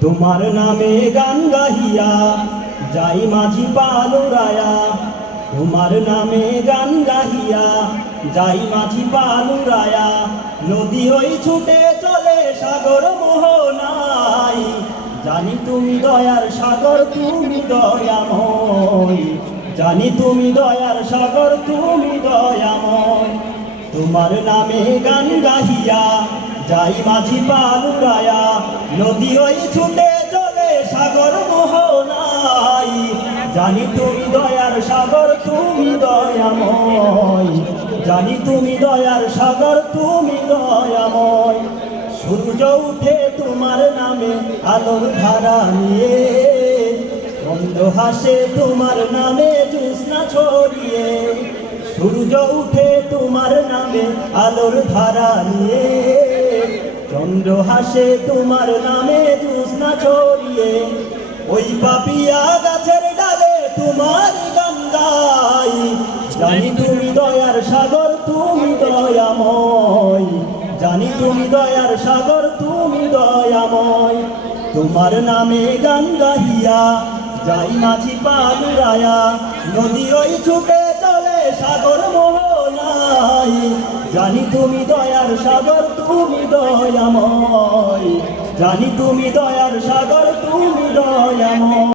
তোমার নামে গান গাহিয়া যাই মাঝি পালুরায়া। তোমার নামে গান গাহিয়া যাই মাঝি পালুরায়া। নদী হই ছুটে চলে সাগর মোহনায়। জানি তুমি দয়ার সাগর, তুমি দয়াময়। জানি তুমি দয়ার সাগর, তুমি দয়াময়। তোমার নামে গান গাহিয়া যাই মাঝি পালুরায়া। নদী ওই ছুটে চলে সাগর মোহনায়। জানি তুমি দয়ার সাগর, তুমি দয়াময়। জানি তুমি দয়ার সাগর, তুমি দয়াময়। সূর্য উঠে তোমার নামে আলোর ধারা নিয়ে। চন্দ্র হাসে তোমার নামে জ্যোৎস্না ছড়িয়ে। সূর্য উঠে তোমার নামে আলোর ধারা নিয়ে। চন্দ্র হাসে তোমার নামে জ্যোৎস্না ছড়িয়ে। ওই পাপিয়া গাছের ডালে তোমার গান গাই। জানি তুমি দয়ার সাগর, তুমি দয়াময়। জানি তুমি দয়ার সাগর, তুমি দয়াময়। তোমার নামে গান গাহিয়া যাই মাঝি পালুরায়া। নদী ওই ছুটে চলে সাগর মোহনায়। জানি তুমি দয়ার সাগর, তুমি দয়াময়। জানি তুমি দয়ার সাগর, তুমি দয়াময়।